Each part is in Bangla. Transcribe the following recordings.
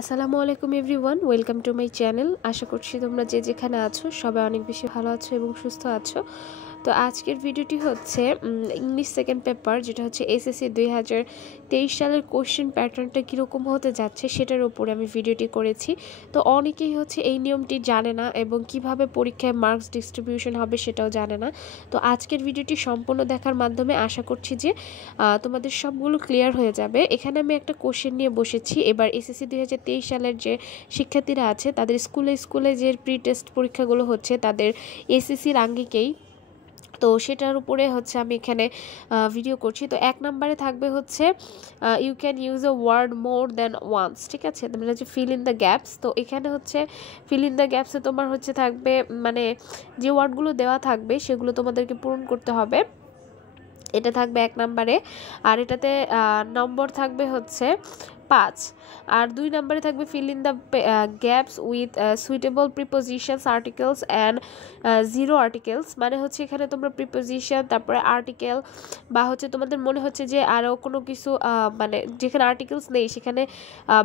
আসসালামু আলাইকুম everyone, welcome to my channel. আশা করছি তোমরা যে যেখানে আছো সবাই অনেক বেশি ভালো আছো এবং সুস্থ আছো। তো আজকের ভিডিওটি হচ্ছে ইংলিশ সেকেন্ড পেপার, যেটা হচ্ছে এসএসসি 2023 সালের কোশ্চেন প্যাটার্নটা কীরকম হতে যাচ্ছে সেটার উপরে আমি ভিডিওটি করেছি। তো অনেকেই হচ্ছে এই নিয়মটি জানে না এবং কিভাবে পরীক্ষায় মার্কস ডিস্ট্রিবিউশন হবে সেটাও জানে না। তো আজকের ভিডিওটি সম্পূর্ণ দেখার মাধ্যমে আশা করছি যে তোমাদের সবগুলো ক্লিয়ার হয়ে যাবে। এখানে আমি একটা কোশ্চেন নিয়ে বসেছি। এবার এসএসসি 2023 সালের যে শিক্ষার্থীরা আছে তাদের স্কুলে যে প্রি টেস্ট পরীক্ষাগুলো হচ্ছে তাদের এসএসসির আঙ্গিকেই, তো সেটার উপরে হচ্ছে আমি এখানে ভিডিও করছি। তো 1 নম্বরে থাকবে হচ্ছে you can use a word more than once, ঠিক আছে, মানে হচ্ছে ফিল ইন দ্য গ্যাপস। তো এখানে হচ্ছে ফিল ইন দ্য গ্যাপসে তোমার হচ্ছে থাকবে মানে যে ওয়ার্ডগুলো দেওয়া থাকবে সেগুলো তোমাদেরকে পূরণ করতে হবে। এটা থাকবে 1 নম্বরে, আর এটাতে নম্বর থাকবে হচ্ছে 5। আর 2 নম্বরে থাকবে fill in the gaps with suitable prepositions, articles and zero articles. মানে হচ্ছে এখানে তোমরা প্রিপোজিশন, তারপরে আর্টিকেল, বা হচ্ছে তোমাদের মনে হচ্ছে যে আরও কোনো কিছু মানে যেখানে আর্টিকেলস নেই সেখানে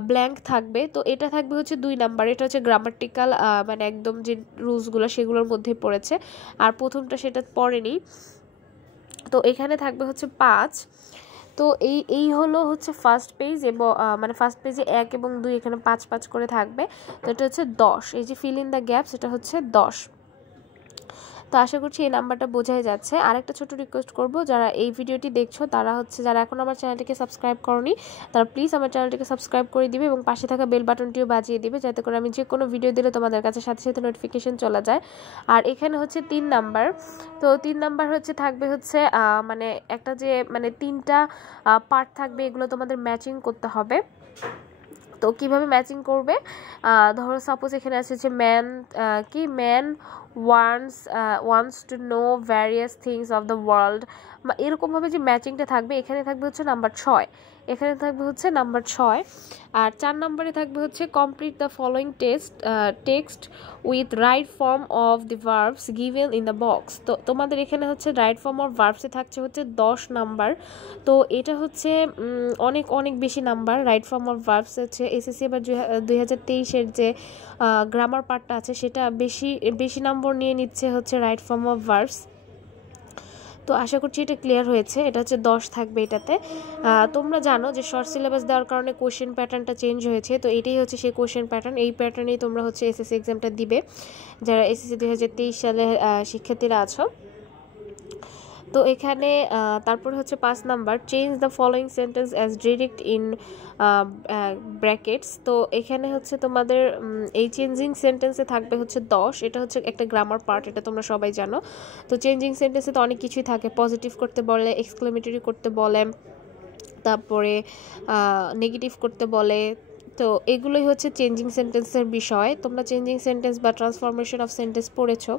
ব্ল্যাঙ্ক থাকবে। তো এটা থাকবে হচ্ছে 2 নাম্বার। এটা হচ্ছে গ্রামাটিক্যাল মানে একদম যে রুলসগুলো সেগুলোর মধ্যেই পড়েছে, আর প্রথমটা সেটা পড়েনি। তো এখানে থাকবে হচ্ছে 5। তো এই হলো হচ্ছে ফার্স্ট পেজ, এবং মানে ফার্স্ট পেজে 1 এবং 2 এখানে 5 5 করে থাকবে। তো এটা হচ্ছে 10। এই যে ফিল ইন দ্য গ্যাপস এটা হচ্ছে 10। তো আশা করছি এই নাম্বারটা বোঝাই যাচ্ছে। আরেকটা ছোট রিকোয়েস্ট করব, যারা এই ভিডিওটি দেখছো তারা হচ্ছে যারা এখন আমার চ্যানেলটিকে সাবস্ক্রাইব করনি তারা প্লিজ আমার চ্যানেলটিকে সাবস্ক্রাইব করে দিবে এবং পাশে থাকা বেল বাটনটিও বাজিয়ে দিবে, যাতে করে আমি যে কোনো ভিডিও দিলে তোমাদের কাছে সাথে সাথে নোটিফিকেশন চলে যায়। আর এখানে হচ্ছে 3 নাম্বার। তো 3 নাম্বার হচ্ছে থাকবে হচ্ছে মানে একটা যে মানে 3টা পার্ট থাকবে, এগুলো তোমাদের ম্যাচিং করতে হবে। তো কিভাবে ম্যাচিং করবে, ধরো সাপোজ এখানে আছে যে man wants to know various things of the world, এরকমভাবে যে ম্যাচিংটা থাকবে। এখানে থাকবে হচ্ছে নাম্বার 6, এখানে থাকবে হচ্ছে নাম্বার 6। আর 4 নম্বরে থাকবে হচ্ছে complete the following text with right form of the verbs given in the box. তো তোমাদের এখানে হচ্ছে রাইট ফর্ম অফ ভার্বসে থাকছে হচ্ছে 10 নাম্বার। তো এটা হচ্ছে অনেক অনেক বেশি number. Right form of verbs হচ্ছে এসএসসি এবার 2023-এর যে গ্রামার পার্টটা আছে সেটা বেশি নম্বর নিয়ে নিচ্ছে হচ্ছে রাইট ফর্ম অফ ভার্বস। তো আশা করছি এটা ক্লিয়ার হয়েছে। এটা হচ্ছে 10 থাকবে এটাতে। তোমরা জানো যে শর্ট সিলেবাস দেওয়ার কারণে কোশ্চেন প্যাটার্নটা চেঞ্জ হয়েছে। তো এটাই হচ্ছে সেই কোশ্চেন প্যাটার্ন। এই প্যাটার্নেই তোমরা হচ্ছে এসএসসি এক্সামটা দিবে যারা এসএসসি 2023 সালে শিক্ষার্থীরা আছো। তো এখানে তারপরে হচ্ছে 5 number change the following sentence as direct in brackets. তো এখানে হচ্ছে তোমাদের এই চেঞ্জিং সেন্টেন্সে থাকবে হচ্ছে 10। এটা হচ্ছে একটা গ্রামার পার্ট, এটা তোমরা সবাই জানো। তো চেঞ্জিং সেন্টেন্সে তো অনেক কিছুই থাকে, পজিটিভ করতে বলে, এক্সক্লেমেটরি করতে বলে, তারপরে নেগেটিভ করতে বলে। তো এগুলোই হচ্ছে চেঞ্জিং সেন্টেন্সের বিষয়। তোমরা চেঞ্জিং সেন্টেন্স বা ট্রান্সফরমেশন অফ সেন্টেন্স পড়েছো,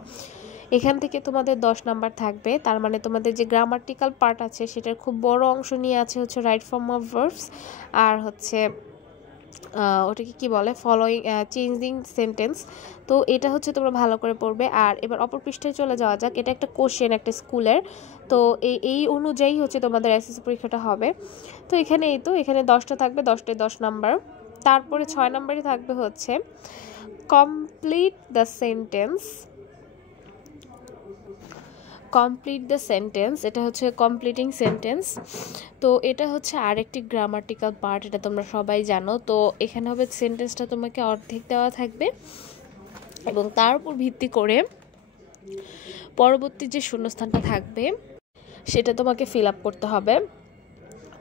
এখান থেকে তোমাদের 10 নাম্বার থাকবে। তার মানে তোমাদের যে গ্রামাটিক্যাল পার্ট আছে সেটার খুব বড় অংশ নিয়ে আছে হচ্ছে রাইট ফর্ম অফ ভার্বস, আর হচ্ছে ওটাকে কি বলে ফলোয়িং চেঞ্জিং সেন্টেন্স। তো এটা হচ্ছে তোমরা ভালো করে পড়বে। আর এবার অপর পৃষ্ঠায় চলে যাওয়া যাক। এটা একটা কোশ্চেন একটা স্কুলের, তো এই অনুযায়ী হচ্ছে তোমাদের এসএসসি পরীক্ষাটা হবে। তো এখানে 10টা থাকবে, 10টায় 10 নাম্বার। তারপরে 6 নাম্বারে থাকবে হচ্ছে কমপ্লিট দ্য সেন্টেন্স। এটা হচ্ছে কমপ্লিটিং সেন্টেন্স। তো এটা হচ্ছে আরেকটি গ্রামাটিক্যাল পার্ট, এটা তোমরা সবাই জানো। তো এখানে হবে সেন্টেন্সটা তোমাকে অর্ধেক দেওয়া থাকবে এবং তার উপর ভিত্তি করে পরবর্তী যে শূন্যস্থানটা থাকবে সেটা তোমাকে ফিল আপ করতে হবে।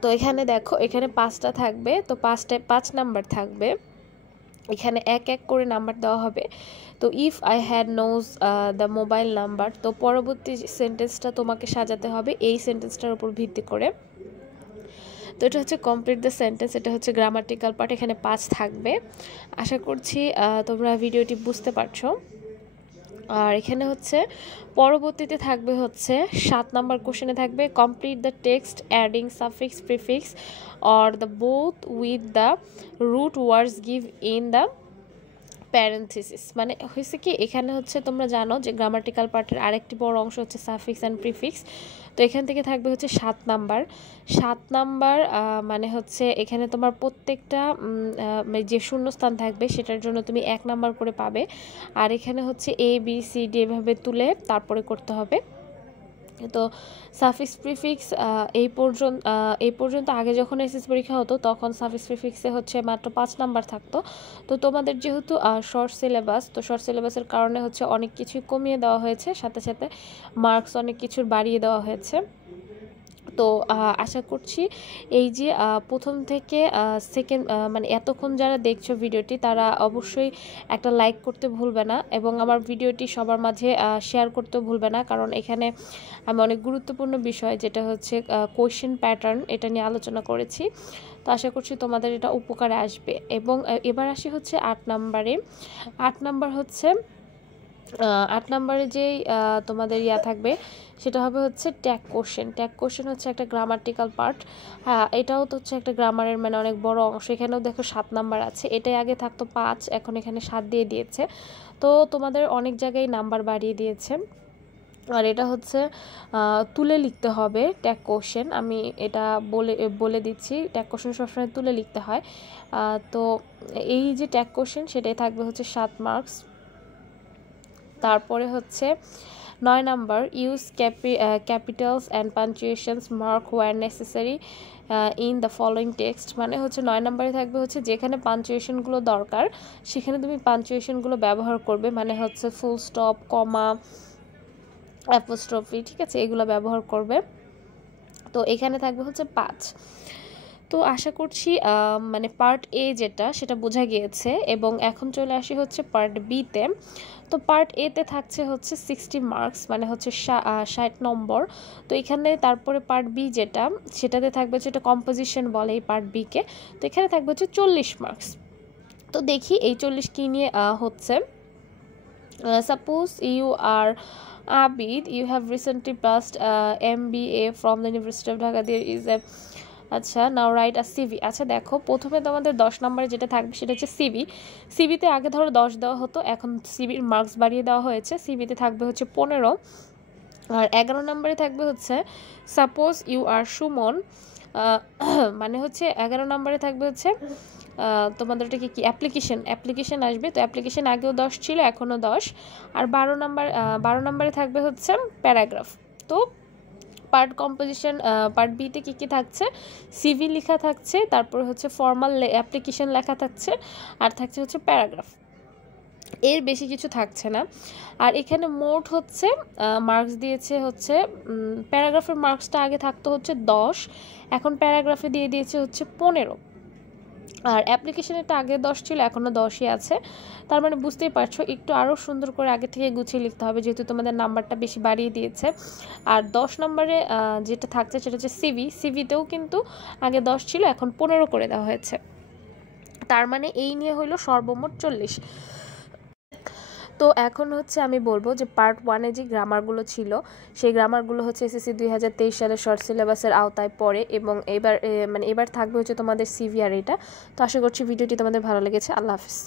তো এখানে দেখো, এখানে 5টা থাকবে, তো 5 নাম্বার থাকবে। এখানে এক এক করে নাম্বার দেওয়া হবে। তো if I had knows the mobile number, তো পরবর্তী সেন্টেন্সটা তোমাকে সাজাতে হবে এই সেন্টেন্সটার উপর ভিত্তি করে। তো এটা হচ্ছে কমপ্লিট দ্য সেন্টেন্স, এটা হচ্ছে গ্রামাটিক্যাল পার্ট। এখানে 5 থাকবে। আশা করছি তোমরা ভিডিওটি বুঝতে পারছো। আর এখানে হচ্ছে পরবর্তীতে থাকবে হচ্ছে 7 নাম্বার কোশ্চেনে থাকবে complete the text adding suffix prefix or the both with the root words give in the parenthesis মানে হয়েছে কি এখানে হচ্ছে তোমরা জানো যে গ্রামাটিক্যাল পার্টের আরেকটি বড় অংশ হচ্ছে সাফিক্স অ্যান্ড প্রিফিক্স। তো এখান থেকে থাকবে হচ্ছে 7 নাম্বার মানে হচ্ছে এখানে তোমার প্রত্যেকটা যে শূন্যস্থান থাকবে সেটার জন্য তুমি 1 নাম্বার করে পাবে। আর এখানে হচ্ছে এ বি সি ডি এভাবে তুলে তারপরে করতে হবে। তো সাফিক্স প্রিফিক্স এই পর্যন্ত আগে যখন এসএস পরীক্ষা হতো তখন সাফিক্স প্রিফিক্সে হচ্ছে মাত্র 5 নাম্বার থাকতো। তো তোমাদের যেহেতু শর্ট সিলেবাস, তো শর্ট সিলেবাসের কারণে হচ্ছে অনেক কিছুই কমিয়ে দেওয়া হয়েছে, সাথে সাথে মার্কস অনেক কিছুর বাড়িয়ে দেওয়া হয়েছে। তো আশা করছি এই যে প্রথম থেকে সেকেন্ড মানে এতক্ষণ যারা দেখছো ভিডিওটি তারা অবশ্যই একটা লাইক করতে ভুলবে না এবং আমার ভিডিওটি সবার মাঝে শেয়ার করতে ভুলবে না, কারণ এখানে আমি অনেক গুরুত্বপূর্ণ বিষয় যেটা হচ্ছে কোয়েশ্চেন প্যাটার্ন এটা নিয়ে আলোচনা করেছি। তো আশা করছি তোমাদের এটা উপকারে আসবে। এবং এবার আসি হচ্ছে 8 নাম্বারে। 8 নাম্বার হচ্ছে 8 নাম্বারে যেই তোমাদের থাকবে সেটা হবে হচ্ছে ট্যাগ কোশ্চেন। ট্যাগ কোশ্চেন হচ্ছে একটা গ্রামাটিক্যাল পার্ট। হ্যাঁ, এটাও তো হচ্ছে একটা গ্রামারের মানে অনেক বড় অংশ। এখানেও দেখো 7 নাম্বার আছে, এটাই আগে থাকতো 5, এখন এখানে 7 দিয়ে দিয়েছে। তো তোমাদের অনেক জায়গায় নাম্বার বাড়িয়ে দিয়েছে। আর এটা হচ্ছে তুলে লিখতে হবে ট্যাগ কোশ্চেন, আমি এটা বলে দিচ্ছি। ট্যাগ কোশ্চেন সবসময় তুলে লিখতে হয়। তো এই যে ট্যাগ কোশ্চেন সেটাই থাকবে হচ্ছে 7 মার্কস। তারপরে হচ্ছে 9 number use capitals and punctuations mark where necessary in the following text. মানে হচ্ছে 9 নাম্বারে থাকবে হচ্ছে যেখানে পাঞ্চুয়েশনগুলো দরকার সেখানে তুমি পাঞ্চুয়েশনগুলো ব্যবহার করবে, মানে হচ্ছে ফুল স্টপ, কমা, অ্যাপোস্ট্রফি, ঠিক আছে, এগুলো ব্যবহার করবে। তো এখানে থাকবে হচ্ছে 5। তো আশা করছি মানে পার্ট এ যেটা সেটা বোঝা গিয়েছে। এবং এখন চলে আসি হচ্ছে পার্ট বিতে। তো পার্ট এতে থাকছে হচ্ছে 60 মার্কস, মানে হচ্ছে 60 নম্বর। তো এখানে তারপরে পার্ট বি যেটা সেটাতে থাকবে হচ্ছে এটা কম্পোজিশন বলে এই পার্ট বিকে। তো এখানে থাকবে হচ্ছে 40 মার্কস। তো দেখি এই 40 কী নিয়ে হচ্ছে। Suppose you are Abid, you have recently passed MBA from the University of Dhaka. There is a আচ্ছা, নাও রাইট আ সিভি। আচ্ছা দেখো, প্রথমে তোমাদের 10 নম্বরে যেটা থাকবে সেটা হচ্ছে সিভি। সিভিতে আগে ধরো 10 দেওয়া হতো, এখন সিভির মার্কস বাড়িয়ে দেওয়া হয়েছে। সিভিতে থাকবে হচ্ছে 15। আর 11 নম্বরে থাকবে হচ্ছে সাপোজ ইউ আর সুমন, মানে হচ্ছে 11 নম্বরে থাকবে হচ্ছে তোমাদের এটাকে কি অ্যাপ্লিকেশন আসবে। তো অ্যাপ্লিকেশন আগেও 10 ছিল, এখনও 10। আর 12 নম্বরে থাকবে হচ্ছে প্যারাগ্রাফ। তো পার্ট কম্পোজিশন পার্ট বিতে কী থাকছে, সিভি লেখা থাকছে, তারপর হচ্ছে ফর্মাল অ্যাপ্লিকেশন লেখা থাকছে, আর থাকছে হচ্ছে প্যারাগ্রাফ। এর বেশি কিছু থাকছে না। আর এখানে মোট হচ্ছে মার্কস দিয়েছে হচ্ছে প্যারাগ্রাফের মার্কসটা আগে থাকতো হচ্ছে 10, এখন প্যারাগ্রাফে দিয়ে দিয়েছে হচ্ছে 15। আর অ্যাপ্লিকেশনেরটা আগে 10 ছিল, এখনও 10ই আছে। তার মানে বুঝতেই পারছো একটু আরও সুন্দর করে আগে থেকে গুছিয়ে লিখতে হবে, যেহেতু তোমাদের নাম্বারটা বেশি বাড়িয়ে দিয়েছে। আর 10 নম্বরে যেটা থাকছে সেটা হচ্ছে সিভিতেও কিন্তু আগে 10 ছিল, এখন 15 করে দেওয়া হয়েছে। তার মানে এই নিয়ে হলো সর্বমোট 40। তো এখন হচ্ছে আমি বলবো যে পার্ট 1-এ যে গ্রামারগুলো ছিল সেই গ্রামারগুলো হচ্ছে এসএসসি 2023 সালের শর্ট সিলেবাসের আওতায় পড়ে। এবং এবার থাকবে হচ্ছে তোমাদের সিভি আর এটা। তো আশা করছি ভিডিওটি তোমাদের ভালো লেগেছে। আল্লাহ হাফিজ।